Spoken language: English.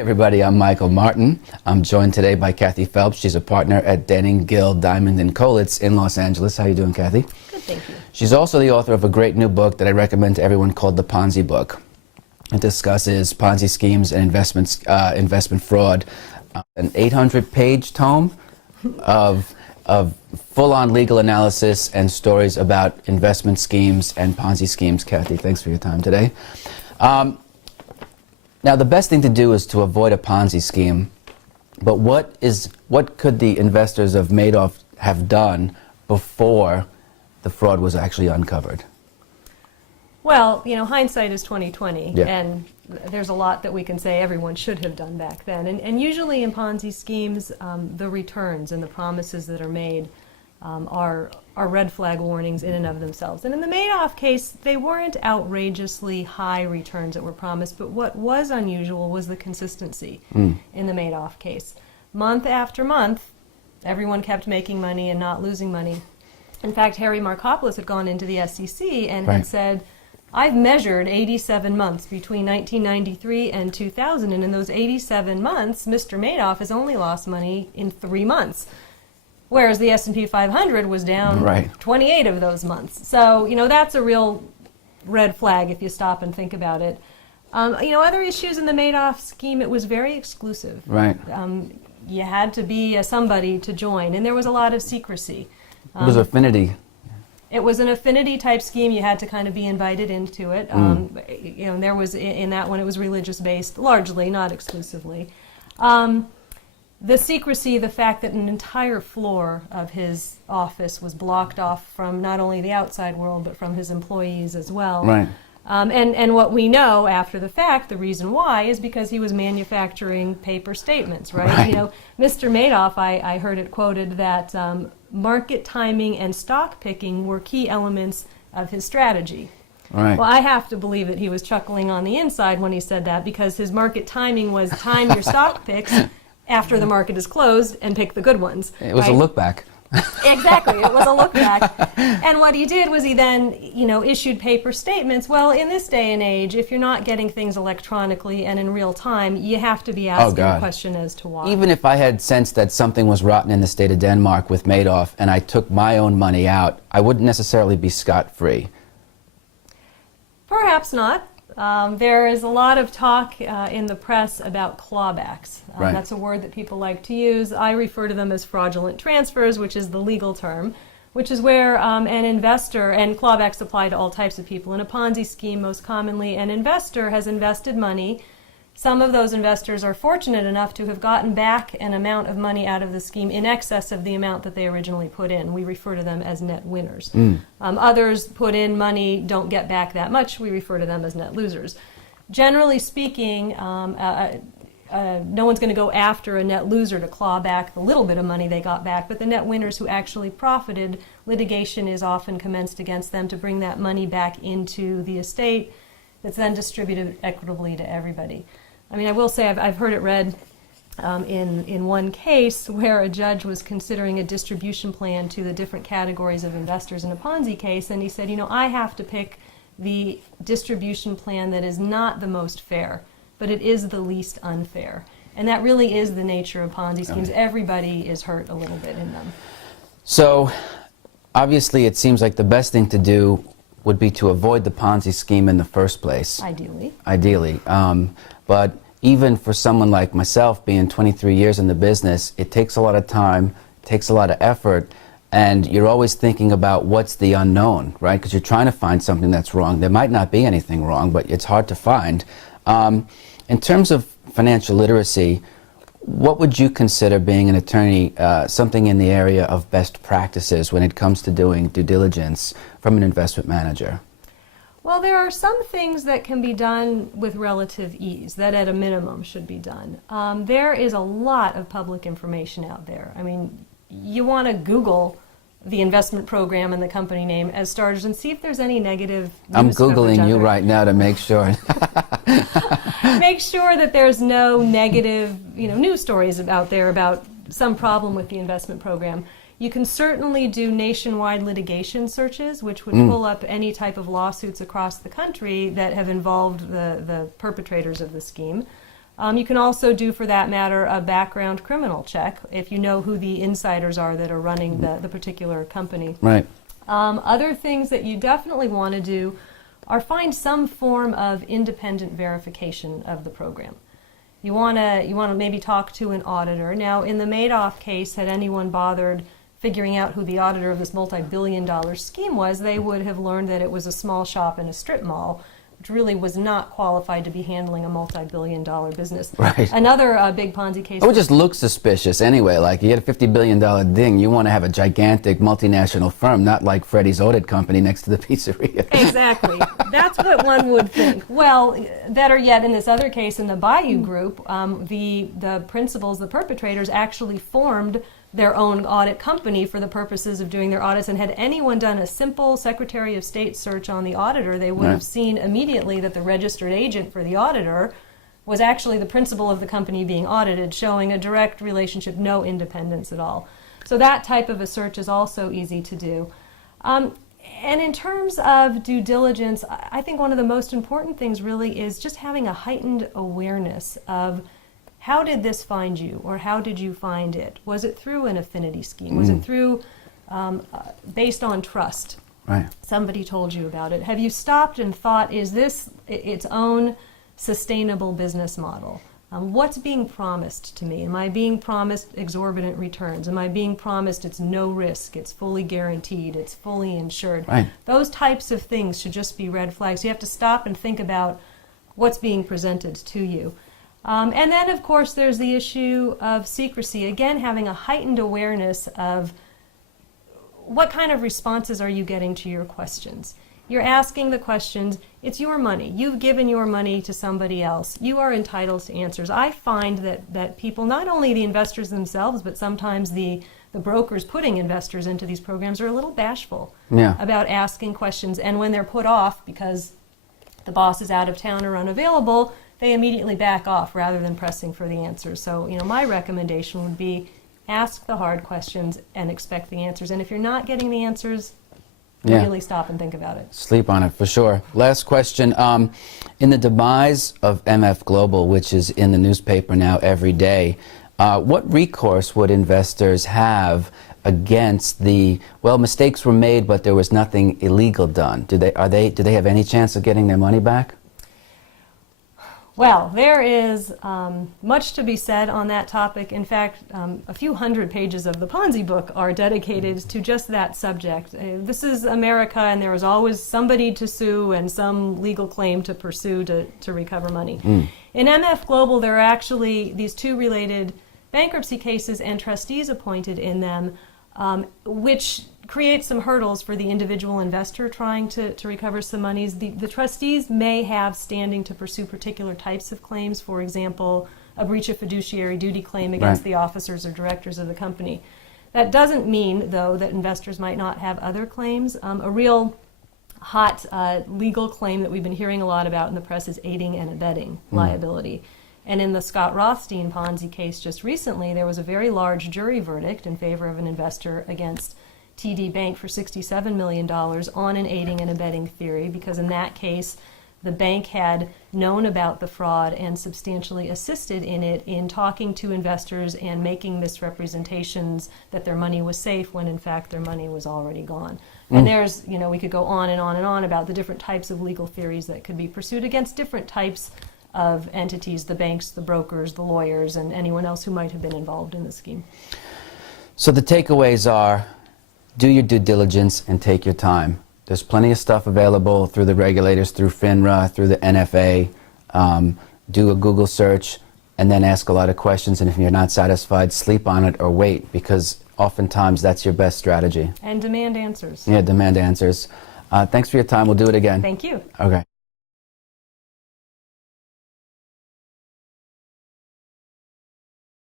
Everybody, I'm Michael Martin. I'm joined today by Kathy Phelps. She's a partner at Denning, Gill, Diamond & Colitz in Los Angeles. How are you doing, Kathy? Good, thank you. She's also the author of a great new book that I recommend to everyone called The Ponzi Book. It discusses Ponzi schemes and investment fraud. An 800-page tome of full-on legal analysis and stories about investment schemes and Ponzi schemes. Kathy, thanks for your time today. Now, the best thing to do is to avoid a Ponzi scheme, but what could the investors of Madoff have done before the fraud was actually uncovered? Well, you know, hindsight is 20/20, Yeah. and there's a lot that we can say everyone should have done back then. And usually in Ponzi schemes, the returns and the promises that are made are red flag warnings in and of themselves. And in the Madoff case, they weren't outrageously high returns that were promised, but what was unusual was the consistency in the Madoff case. Month after month, everyone kept making money and not losing money. In fact, Harry Markopolos had gone into the SEC and had said, I've measured 87 months between 1993 and 2000, and in those 87 months, Mr. Madoff has only lost money in 3 months. Whereas the S&P 500 was down 28 of those months. So, you know, that's a real red flag if you stop and think about it. You know, other issues in the Madoff scheme, it was very exclusive. Right. You had to be a somebody to join, and there was a lot of secrecy. It was affinity. It was an affinity type scheme. You had to kind of be invited into it. You know, there was in that one, it was religious based, largely, not exclusively. The secrecy, the fact that an entire floor of his office was blocked off from not only the outside world, but from his employees as well. Right. And what we know after the fact, the reason why, is because he was manufacturing paper statements, right? You know, Mr. Madoff, I heard it quoted that market timing and stock picking were key elements of his strategy. Right. Well, I have to believe that he was chuckling on the inside when he said that, because his market timing was time your stock picks after the market is closed and pick the good ones. It was a look back. Exactly, it was a look back. And what he did was he then, you know, issued paper statements. Well, in this day and age, if you're not getting things electronically and in real time, you have to be asking a question as to why. Even if I had sensed that something was rotten in the state of Denmark with Madoff and I took my own money out, I wouldn't necessarily be scot-free. Perhaps not. There is a lot of talk in the press about clawbacks. That's a word that people like to use. I refer to them as fraudulent transfers, which is the legal term, which is where an investor, and clawbacks apply to all types of people. In a Ponzi scheme, most commonly, an investor has invested money. Some of those investors are fortunate enough to have gotten back an amount of money out of the scheme in excess of the amount that they originally put in. We refer to them as net winners. Others put in money, don't get back that much. We refer to them as net losers. Generally speaking, no one's going to go after a net loser to claw back the little bit of money they got back, but the net winners who actually profited, litigation is often commenced against them to bring that money back into the estate that's then distributed equitably to everybody. I mean, I will say I've heard it read in one case where a judge was considering a distribution plan to the different categories of investors in a Ponzi case, and he said, you know, I have to pick the distribution plan that is not the most fair, but it is the least unfair. And that really is the nature of Ponzi schemes. Everybody is hurt a little bit in them. So, obviously, it seems like the best thing to do would be to avoid the Ponzi scheme in the first place. Ideally. Ideally. But even for someone like myself, being 23 years in the business, it takes a lot of time, takes a lot of effort, and you're always thinking about what's the unknown, right? Because you're trying to find something that's wrong. There might not be anything wrong, but it's hard to find. In terms of financial literacy, what would you consider, being an attorney, something in the area of best practices when it comes to doing due diligence from an investment manager? Well, there are some things that can be done with relative ease, that at a minimum should be done. There is a lot of public information out there. I mean, you want to Google the investment program and the company name as starters and see if there's any negative news I'm Googling you right now to make sure. Make sure that there's no negative, news stories out there about some problem with the investment program. You can certainly do nationwide litigation searches, which would pull up any type of lawsuits across the country that have involved the perpetrators of the scheme. You can also do, for that matter, a background criminal check if you know who the insiders are that are running the particular company. Right. Other things that you definitely want to do are find some form of independent verification of the program. You want to maybe talk to an auditor. Now, in the Madoff case, had anyone bothered figuring out who the auditor of this multi-billion-dollar scheme was, they would have learned that it was a small shop in a strip mall, which really was not qualified to be handling a multi-billion-dollar business. Right. Another big Ponzi case. It would just look suspicious anyway. Like, you get a $50 billion ding, you want to have a gigantic multinational firm, not like Freddie's audit company next to the pizzeria. Exactly. That's what one would think. Well, better yet, in this other case, in the Bayou Group, the principals, the perpetrators, actually formed their own audit company for the purposes of doing their audits, and had anyone done a simple Secretary of State search on the auditor, they would have seen immediately that the registered agent for the auditor was actually the principal of the company being audited, showing a direct relationship, no independence at all. So that type of a search is also easy to do. And in terms of due diligence, I think one of the most important things really is just having a heightened awareness of how did this find you, or how did you find it? Was it through an affinity scheme? Was it through, based on trust? Right. Somebody told you about it. Have you stopped and thought, is this its own sustainable business model? What's being promised to me? Am I being promised exorbitant returns? Am I being promised it's no risk, it's fully guaranteed, it's fully insured? Right. Those types of things should just be red flags. You have to stop and think about what's being presented to you. And then, of course, there's the issue of secrecy. Again, having a heightened awareness of what kind of responses are you getting to your questions. You're asking the questions, it's your money. You've given your money to somebody else. You are entitled to answers. I find that people, not only the investors themselves, but sometimes the brokers putting investors into these programs, are a little bashful about asking questions. And when they're put off because the boss is out of town or unavailable, they immediately back off rather than pressing for the answers. So, my recommendation would be ask the hard questions and expect the answers. And if you're not getting the answers, really stop and think about it. Sleep on it, for sure. Last question. In the demise of MF Global, which is in the newspaper now every day, what recourse would investors have against mistakes were made, but there was nothing illegal done? Do they have any chance of getting their money back? Well, there is much to be said on that topic. In fact, a few hundred pages of the Ponzi book are dedicated to just that subject. This is America, and there is always somebody to sue and some legal claim to pursue to recover money. In MF Global, there are actually these two related bankruptcy cases and trustees appointed in them, which create some hurdles for the individual investor trying to recover some monies. The trustees may have standing to pursue particular types of claims, for example, a breach of fiduciary duty claim against the officers or directors of the company. That doesn't mean, though, that investors might not have other claims. A real hot legal claim that we've been hearing a lot about in the press is aiding and abetting liability. And in the Scott Rothstein Ponzi case just recently, there was a very large jury verdict in favor of an investor against TD Bank for $67 million on an aiding and abetting theory, because in that case, the bank had known about the fraud and substantially assisted in it in talking to investors and making misrepresentations that their money was safe when in fact their money was already gone. And there's, we could go on and on and on about the different types of legal theories that could be pursued against different types of entities, the banks, the brokers, the lawyers, and anyone else who might have been involved in the scheme. So the takeaways are, do your due diligence and take your time. There's plenty of stuff available through the regulators, through FINRA, through the NFA. Do a Google search and then ask a lot of questions, and if you're not satisfied, sleep on it or wait, because oftentimes that's your best strategy. And demand answers. Yeah, demand answers. Thanks for your time. We'll do it again. Thank you. Okay.